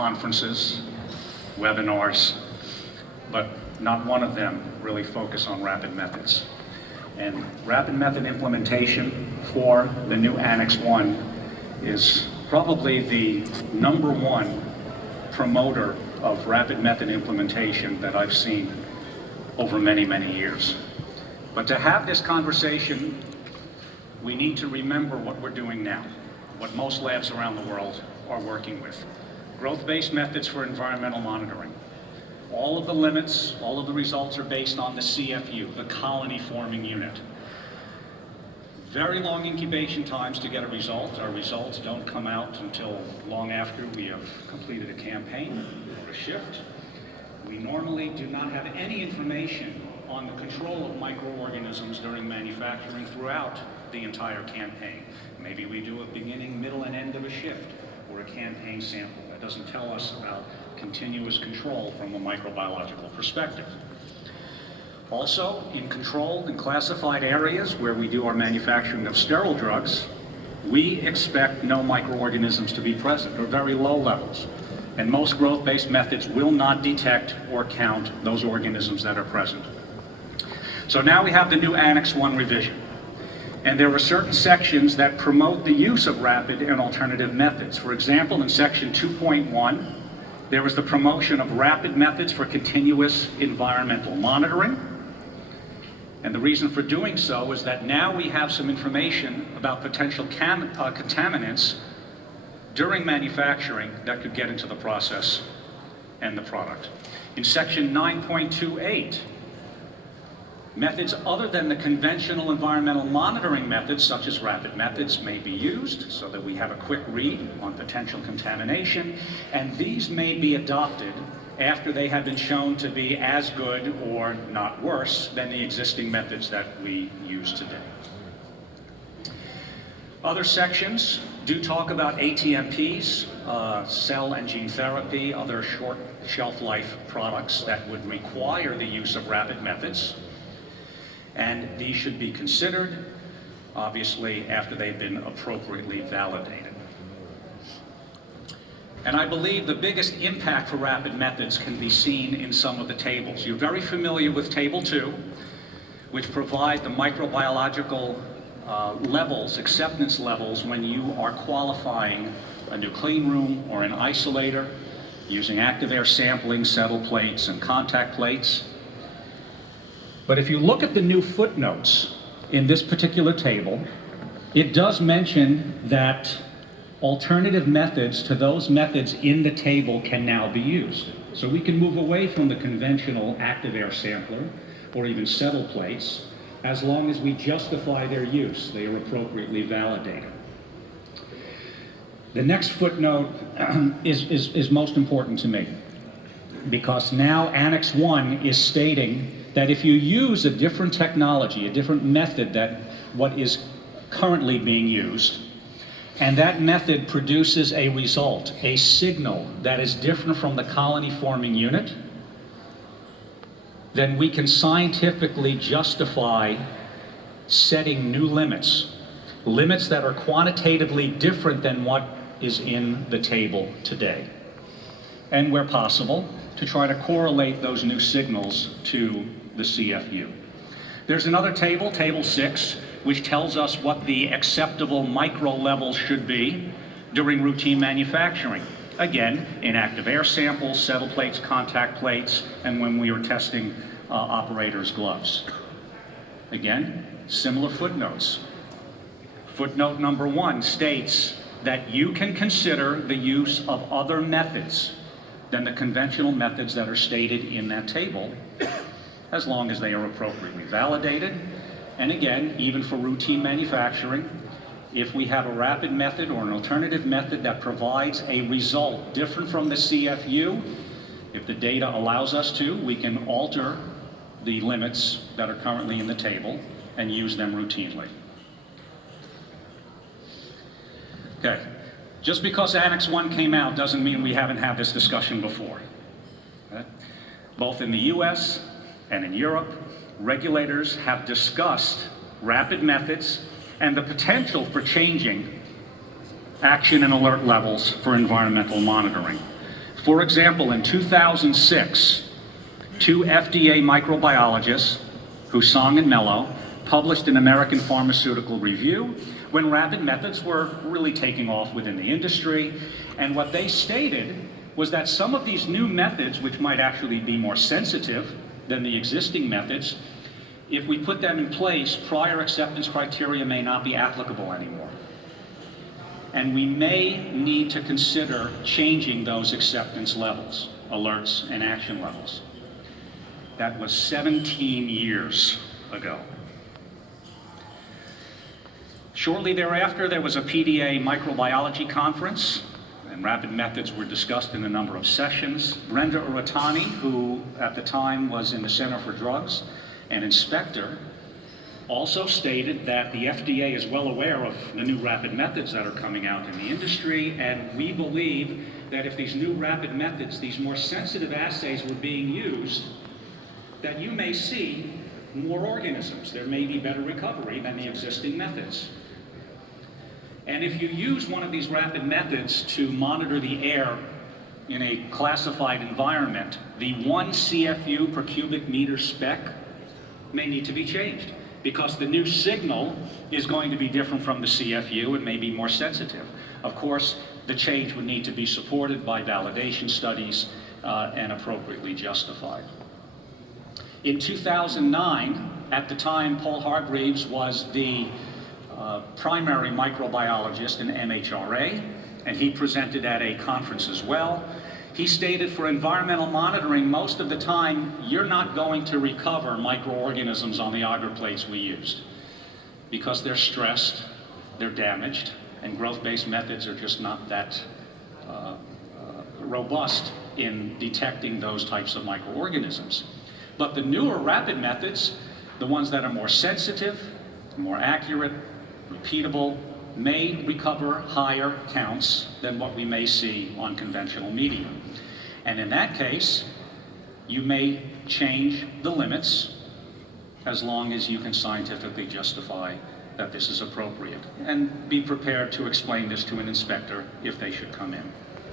conferences, webinars, but not one of them really focus on rapid methods. And rapid method implementation for the new Annex 1 is probably the #1 promoter of rapid method implementation that I've seen over many, many years. But to have this conversation, we need to remember what we're doing now, what most labs around the world are working with. Growth-based methods for environmental monitoring. All of the limits, all of the results are based on the CFU, the colony forming unit. Very long incubation times to get a result. Our results don't come out until long after we have completed a campaign or a shift. We normally do not have any information on the control of microorganisms during manufacturing throughout the entire campaign. Maybe we do a beginning, middle, and end of a shift or a campaign sample. That doesn't tell us about continuous control from a microbiological perspective. Also, in controlled and classified areas where we do our manufacturing of sterile drugs, we expect no microorganisms to be present, or very low levels. And most growth-based methods will not detect or count those organisms that are present. So now we have the new Annex 1 revision. And there are certain sections that promote the use of rapid and alternative methods. For example, in section 2.1, there was the promotion of rapid methods for continuous environmental monitoring. And the reason for doing so is that now we have some information about potential contaminants during manufacturing that could get into the process and the product. In section 9.28, methods other than the conventional environmental monitoring methods, such as rapid methods, may be used so that we have a quick read on potential contamination, and these may be adopted after they have been shown to be as good or not worse than the existing methods that we use today. Other sections do talk about ATMPs, cell and gene therapy, other short shelf life products that would require the use of rapid methods. And these should be considered, obviously, after they've been appropriately validated. And I believe the biggest impact for rapid methods can be seen in some of the tables. You're very familiar with Table 2, which provide the microbiological levels, acceptance levels, when you are qualifying a new clean room or an isolator using active air sampling, settle plates, and contact plates. But if you look at the new footnotes in this particular table, it does mention that alternative methods to those methods in the table can now be used. So we can move away from the conventional active air sampler or even settle plates as long as we justify their use. They are appropriately validated. The next footnote is most important to me, because now Annex 1 is stating that if you use a different technology, a different method than what is currently being used, and that method produces a result, a signal that is different from the colony forming unit, then we can scientifically justify setting new limits, limits that are quantitatively different than what is in the table today. And where possible, to try to correlate those new signals to the CFU. There's another table, Table 6, which tells us what the acceptable micro levels should be during routine manufacturing. Again, in active air samples, settle plates, contact plates, and when we are testing operators' gloves. Again, similar footnotes. Footnote number 1 states that you can consider the use of other methods than the conventional methods that are stated in that table, as long as they are appropriately validated. And again, even for routine manufacturing, if we have a rapid method or an alternative method that provides a result different from the CFU, if the data allows us to, we can alter the limits that are currently in the table and use them routinely. Okay, just because Annex 1 came out doesn't mean we haven't had this discussion before. Okay? Both in the US and in Europe, regulators have discussed rapid methods and the potential for changing action and alert levels for environmental monitoring. For example, in 2006, 2 FDA microbiologists, Husong and Mello, published an American Pharmaceutical Review when rapid methods were really taking off within the industry. And what they stated was that some of these new methods, which might actually be more sensitive than the existing methods, if we put them in place, prior acceptance criteria may not be applicable anymore. And we may need to consider changing those acceptance levels, alerts and action levels. That was 17 years ago. Shortly thereafter, there was a PDA microbiology conference, and rapid methods were discussed in a number of sessions. Brenda Uratani, who at the time was in the Center for Drugs, an inspector, also stated that the FDA is well aware of the new rapid methods that are coming out in the industry, and we believe that if these new rapid methods, these more sensitive assays were being used, that you may see more organisms. There may be better recovery than the existing methods. And if you use one of these rapid methods to monitor the air in a classified environment, the 1 CFU per cubic meter spec may need to be changed, because the new signal is going to be different from the CFU and may be more sensitive. Of course, the change would need to be supported by validation studies and appropriately justified. In 2009, at the time, Paul Hargreaves was the primary microbiologist in MHRA, and he presented at a conference as well. He stated, for environmental monitoring, most of the time, you're not going to recover microorganisms on the agar plates we used, because they're stressed, they're damaged, and growth-based methods are just not that robust in detecting those types of microorganisms. But the newer rapid methods, the ones that are more sensitive, more accurate, repeatable, may recover higher counts than what we may see on conventional media. And in that case, you may change the limits as long as you can scientifically justify that this is appropriate, and be prepared to explain this to an inspector if they should come in.